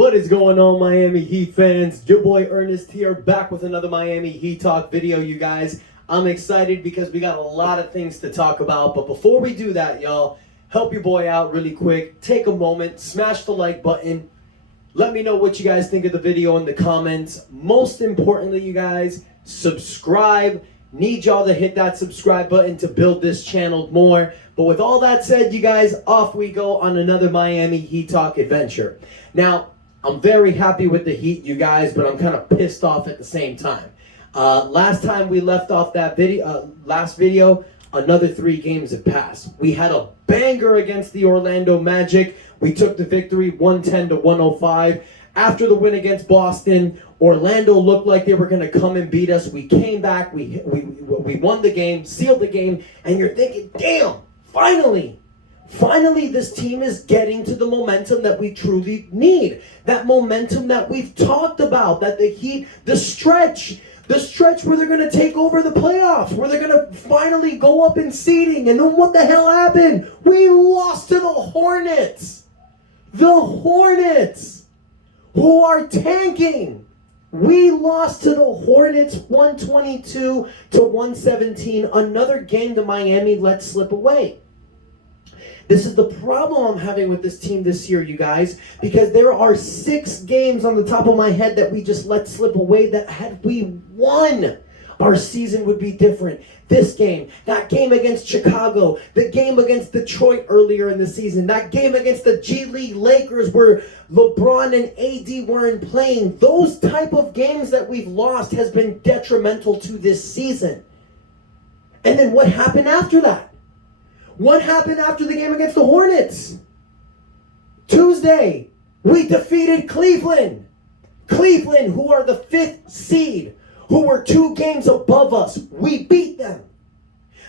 What is going on, Miami Heat fans? Your boy Ernest here, back with another Miami Heat Talk video, you guys. I'm excited because we got a lot of things to talk about. But before we do that, y'all, help your boy out really quick. Take a moment, smash the like button. Let me know what you guys think of the video in the comments. Most importantly, you guys, subscribe. Need y'all to hit that subscribe button to build this channel more. But with all that said, you guys, off we go on another Miami Heat Talk adventure. Now, I'm very happy with the Heat, you guys, but I'm kind of pissed off at the same time. Last time we left off that video, last video, another 3 games had passed. We had a banger against the Orlando Magic. We took the victory 110-105. After the win against Boston, Orlando looked like they were going to come and beat us. We came back, we won the game, sealed the game, and you're thinking, damn, finally this team is getting to the momentum that we truly need. That momentum that we've talked about, that the Heat, the stretch where they're going to take over the playoffs, where they're going to finally go up in seeding. And then what the hell happened? We lost to the Hornets. The Hornets, who are tanking. We lost to the Hornets 122-117. Another game that Miami let slip away. This is the problem I'm having with this team this year, you guys, because there are 6 games on the top of my head that we just let slip away that had we won, our season would be different. This game, that game against Chicago, the game against Detroit earlier in the season, that game against the G League Lakers where LeBron and AD weren't playing, those type of games that we've lost has been detrimental to this season. And then what happened after that? What happened after the game against the Hornets? Tuesday, we defeated Cleveland. Cleveland, who are the 5th seed, who were 2 games above us. We beat them.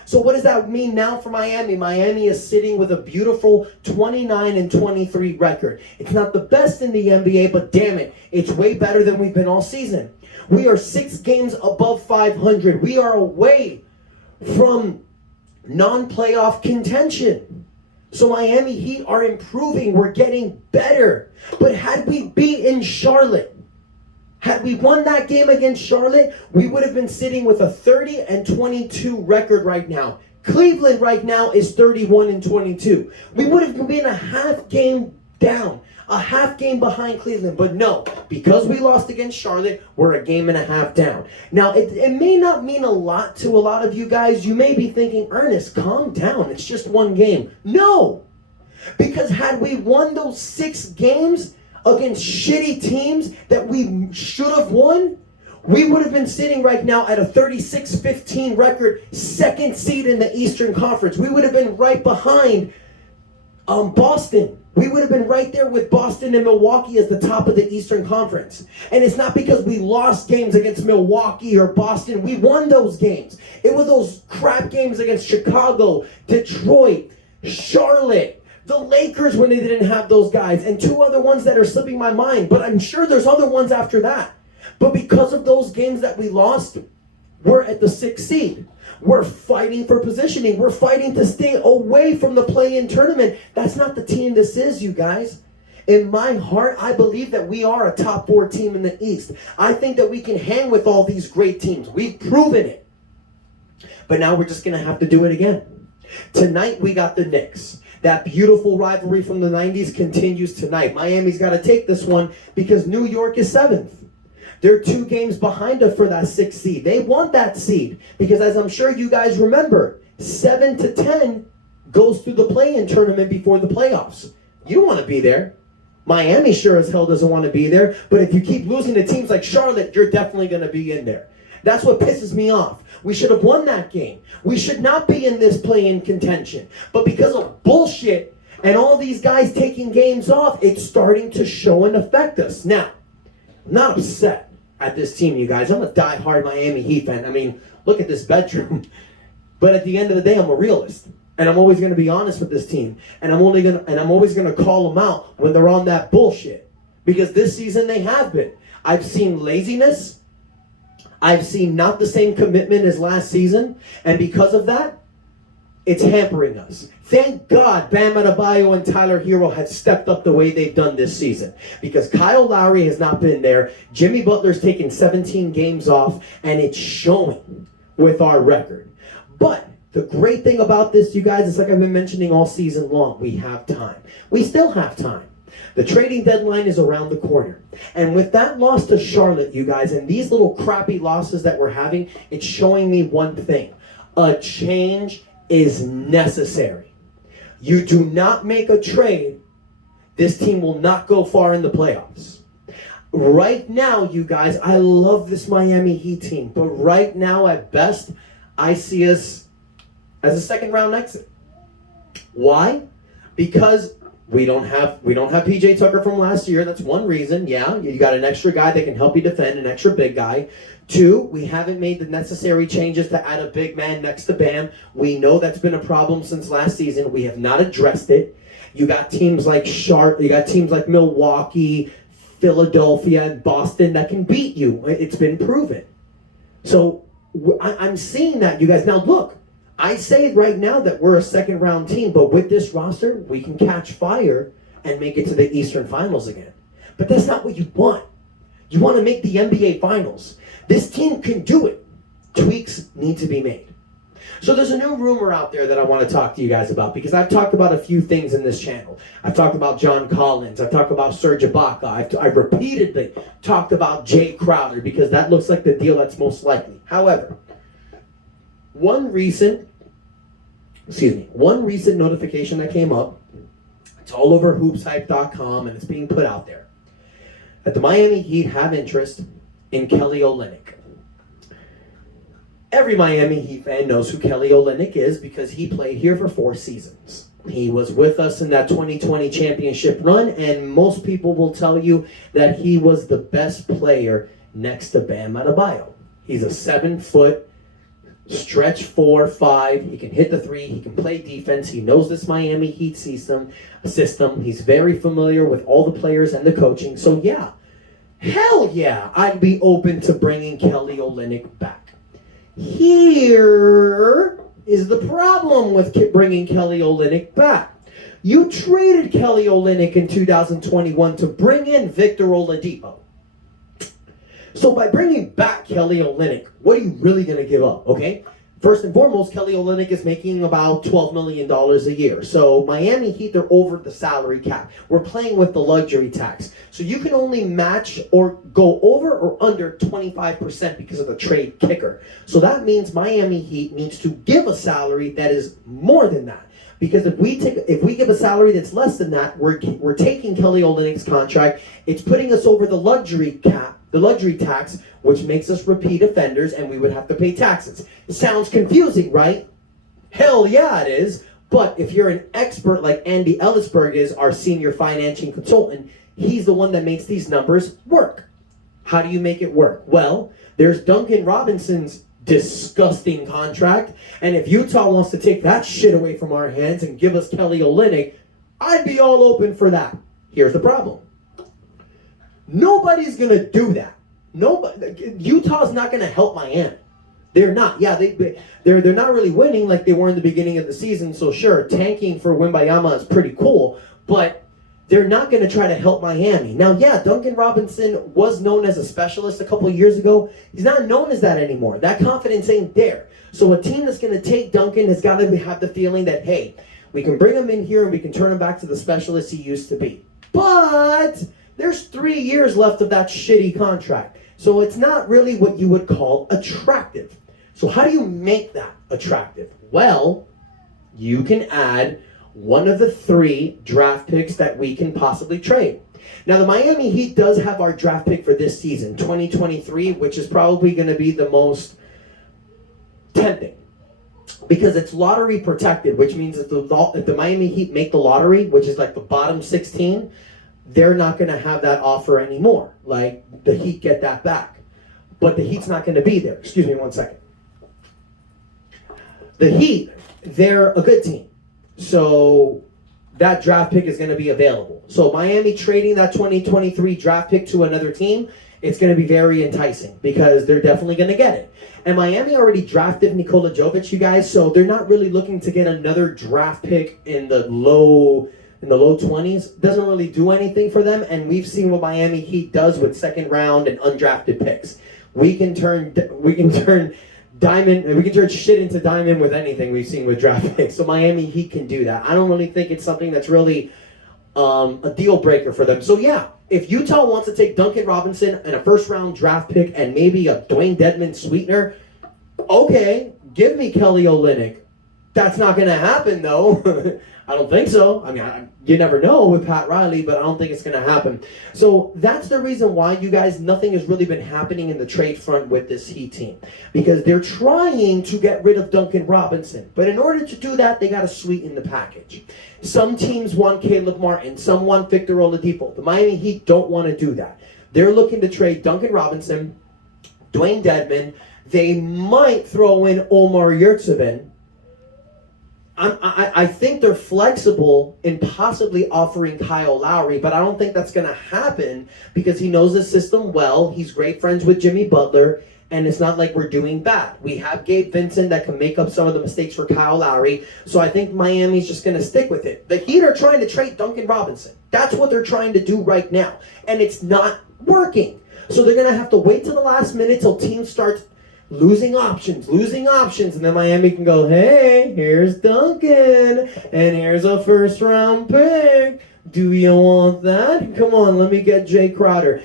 So what does that mean now for Miami? Miami is sitting with a beautiful 29-23 record. It's not the best in the NBA, but damn it, it's way better than we've been all season. We are 6 games above 500. We are away from non-playoff contention. So Miami Heat are improving. We're getting better. But had we beaten Charlotte, had we won that game against Charlotte, we would have been sitting with a 30-22 record right now. Cleveland right now is 31-22. We would have been a half game down, a half game behind Cleveland. But no, because we lost against Charlotte, we're a game and a half down. Now, it may not mean a lot to a lot of you guys. You may be thinking, Ernest, calm down. It's just 1 game. No, because had we won those 6 games against shitty teams that we should have won, we would have been sitting right now at a 36-15 record, 2nd seed in the Eastern Conference. We would have been right behind Boston. We would have been right there with Boston and Milwaukee as the top of the Eastern Conference. And it's not because we lost games against Milwaukee or Boston. We won those games. It was those crap games against Chicago, Detroit, Charlotte, the Lakers when they didn't have those guys, and 2 other ones that are slipping my mind. But I'm sure there's other ones after that. But because of those games that we lost, we're at the 6th seed. We're fighting for positioning. We're fighting to stay away from the play-in tournament. That's not the team this is, you guys. In my heart, I believe that we are a top 4 team in the East. I think that we can hang with all these great teams. We've proven it. But now we're just going to have to do it again. Tonight, we got the Knicks. That beautiful rivalry from the 90s continues tonight. Miami's got to take this one because New York is 7th. They're 2 games behind us for that 6th seed. They want that seed because, as I'm sure you guys remember, 7-10 goes through the play-in tournament before the playoffs. You don't want to be there. Miami sure as hell doesn't want to be there. But if you keep losing to teams like Charlotte, you're definitely going to be in there. That's what pisses me off. We should have won that game. We should not be in this play-in contention. But because of bullshit and all these guys taking games off, it's starting to show and affect us. Now, I'm not upset at this team, you guys. I'm a die-hard Miami Heat fan. I mean, look at this bedroom. But at the end of the day, I'm a realist. And I'm always going to be honest with this team. And I'm always going to call them out when they're on that bullshit. Because this season they have been. I've seen laziness. I've seen not the same commitment as last season. And because of that, it's hampering us. Thank God Bam Adebayo and Tyler Hero have stepped up the way they've done this season. Because Kyle Lowry has not been there. Jimmy Butler's taken 17 games off, and it's showing with our record. But the great thing about this, you guys, is like I've been mentioning all season long, we have time. We still have time. The trading deadline is around the corner. And with that loss to Charlotte, you guys, and these little crappy losses that we're having, it's showing me one thing. A change is necessary. You do not make a trade, this team will not go far in the playoffs. Right now, you guys, I love this Miami Heat team, but right now, at best, I see us as a second round exit. Why? Because we don't have PJ Tucker from last year. That's one reason. Yeah, you got an extra guy that can help you defend, an extra big guy. 2, we haven't made the necessary changes to add a big man next to Bam. We know that's been a problem since last season. We have not addressed it. You got teams like you got teams like Milwaukee, Philadelphia, and Boston that can beat you. It's been proven. So I'm seeing that, you guys. Now look, I say right now that we're a second round team, but with this roster, we can catch fire and make it to the Eastern Finals again. But that's not what you want. You want to make the NBA Finals. This team can do it. Tweaks need to be made. So there's a new rumor out there that I want to talk to you guys about, because I've talked about a few things in this channel. I've talked about John Collins. I've talked about Serge Ibaka. I've repeatedly talked about Jay Crowder, because that looks like the deal that's most likely. However, one recent notification that came up, it's all over hoopshype.com, and it's being put out there, that the Miami Heat have interest in Kelly Olynyk. Every Miami Heat fan knows who Kelly Olynyk is, because he played here for 4 seasons. He was with us in that 2020 championship run, and most people will tell you that he was the best player next to Bam Adebayo. He's a 7-foot stretch 4-5. He can hit the 3. He can play defense. He knows this Miami Heat system. He's very familiar with all the players and the coaching. So yeah, hell yeah, I'd be open to bringing Kelly Olynyk back. Here is the problem with bringing Kelly Olynyk back. You traded Kelly Olynyk in 2021 to bring in Victor Oladipo. So by bringing back Kelly Olynyk, what are you really going to give up, okay? First and foremost, Kelly Olynyk is making about $12 million a year. So Miami Heat, they're over the salary cap. We're playing with the luxury tax. So you can only match or go over or under 25% because of the trade kicker. So that means Miami Heat needs to give a salary that is more than that. Because if we give a salary that's less than that, we're taking Kelly Olynyk's contract. It's putting us over the luxury cap, the luxury tax, which makes us repeat offenders, and we would have to pay taxes. It sounds confusing, right? Hell yeah, it is. But if you're an expert like Andy Ellisberg is, our senior financing consultant, he's the one that makes these numbers work. How do you make it work? Well, there's Duncan Robinson's disgusting contract, and if Utah wants to take that shit away from our hands and give us Kelly Olynyk, I'd be all open for that. Here's the problem. Nobody's going to do that. Utah's not going to help Miami. They're not. Yeah, they're not really winning like they were in the beginning of the season, so sure, tanking for Wembayama is pretty cool, but they're not going to try to help Miami. Now, yeah, Duncan Robinson was known as a specialist a couple of years ago. He's not known as that anymore. That confidence ain't there. So a team that's going to take Duncan has got to have the feeling that, hey, we can bring him in here and we can turn him back to the specialist he used to be. But there's 3 years left of that shitty contract. So it's not really what you would call attractive. So how do you make that attractive? Well, you can add one of the 3 draft picks that we can possibly trade. Now, the Miami Heat does have our draft pick for this season, 2023, which is probably going to be the most tempting because it's lottery protected, which means if the Miami Heat make the lottery, which is like the bottom 16, they're not going to have that offer anymore. Like, the Heat get that back. But the Heat's not going to be there. Excuse me one second. The Heat, they're a good team. So that draft pick is going to be available. So Miami trading that 2023 draft pick to another team, it's going to be very enticing because they're definitely going to get it. And Miami already drafted Nikola Jovic, you guys, so they're not really looking to get another draft pick in the low 20s. Doesn't really do anything for them, and we've seen what Miami Heat does with second round and undrafted picks. We can turn shit into diamond with anything we've seen with draft picks. So Miami Heat can do that. I don't really think it's something that's really a deal breaker for them. So yeah, if Utah wants to take Duncan Robinson and a first round draft pick and maybe a Dwayne Dedmon sweetener, okay, give me Kelly Olynyk. That's not going to happen though. I don't think so. I mean, you never know with Pat Riley, but I don't think it's going to happen. So that's the reason why, you guys, nothing has really been happening in the trade front with this Heat team. Because they're trying to get rid of Duncan Robinson. But in order to do that, they got to sweeten the package. Some teams want Caleb Martin. Some want Victor Oladipo. The Miami Heat don't want to do that. They're looking to trade Duncan Robinson, Dwayne Dedmon. They might throw in Omar Yurtseven. I think they're flexible in possibly offering Kyle Lowry, but I don't think that's going to happen because he knows the system well. He's great friends with Jimmy Butler, and it's not like we're doing bad. We have Gabe Vincent that can make up some of the mistakes for Kyle Lowry, so I think Miami's just going to stick with it. The Heat are trying to trade Duncan Robinson. That's what they're trying to do right now, and it's not working. So they're going to have to wait till the last minute till teams start losing options, and then Miami can go, hey, here's Duncan, and here's a first-round pick. Do you want that? Come on, let me get Jay Crowder.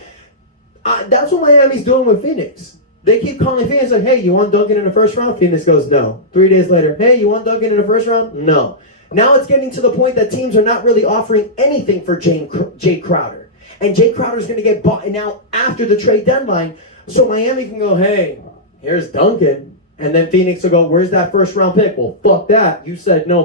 That's what Miami's doing with Phoenix. They keep calling Phoenix like, hey, you want Duncan in the first round? Phoenix goes, no. 3 days later, hey, you want Duncan in the first round? No. Now it's getting to the point that teams are not really offering anything for Jay Crowder. And Jay Crowder's going to get bought now after the trade deadline, so Miami can go, hey, here's Duncan. And then Phoenix will go, where's that first round pick? Well, fuck that. You said no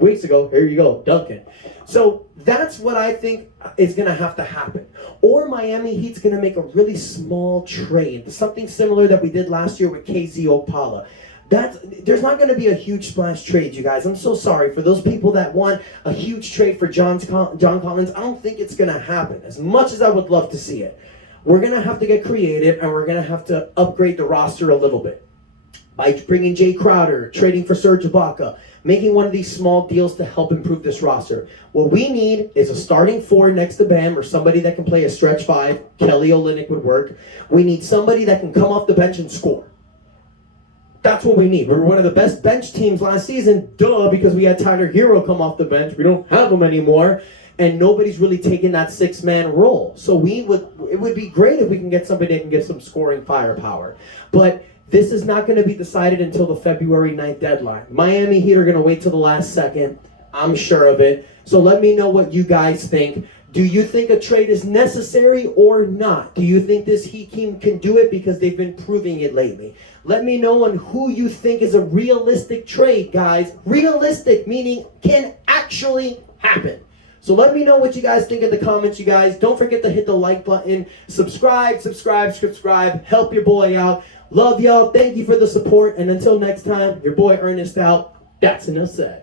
weeks ago. Here you go, Duncan. So that's what I think is going to have to happen. Or Miami Heat's going to make a really small trade. Something similar that we did last year with KZ Okpala. There's not going to be a huge splash trade, you guys. I'm so sorry. For those people that want a huge trade for John Collins, I don't think it's going to happen. As much as I would love to see it. We're going to have to get creative, and we're going to have to upgrade the roster a little bit. By bringing Jay Crowder, trading for Serge Ibaka, making one of these small deals to help improve this roster. What we need is a starting four next to Bam, or somebody that can play a stretch five. Kelly Olynyk would work. We need somebody that can come off the bench and score. That's what we need. We were one of the best bench teams last season, because we had Tyler Hero come off the bench. We don't have him anymore. And nobody's really taking that six-man role. So it would be great if we can get somebody that can get some scoring firepower. But this is not going to be decided until the February 9th deadline. Miami Heat are going to wait till the last second. I'm sure of it. So let me know what you guys think. Do you think a trade is necessary or not? Do you think this Heat team can do it because they've been proving it lately? Let me know on who you think is a realistic trade, guys. Realistic, meaning can actually happen. So let me know what you guys think in the comments, you guys. Don't forget to hit the like button. Subscribe. Help your boy out. Love y'all. Thank you for the support. And until next time, your boy Ernest out. That's enough said.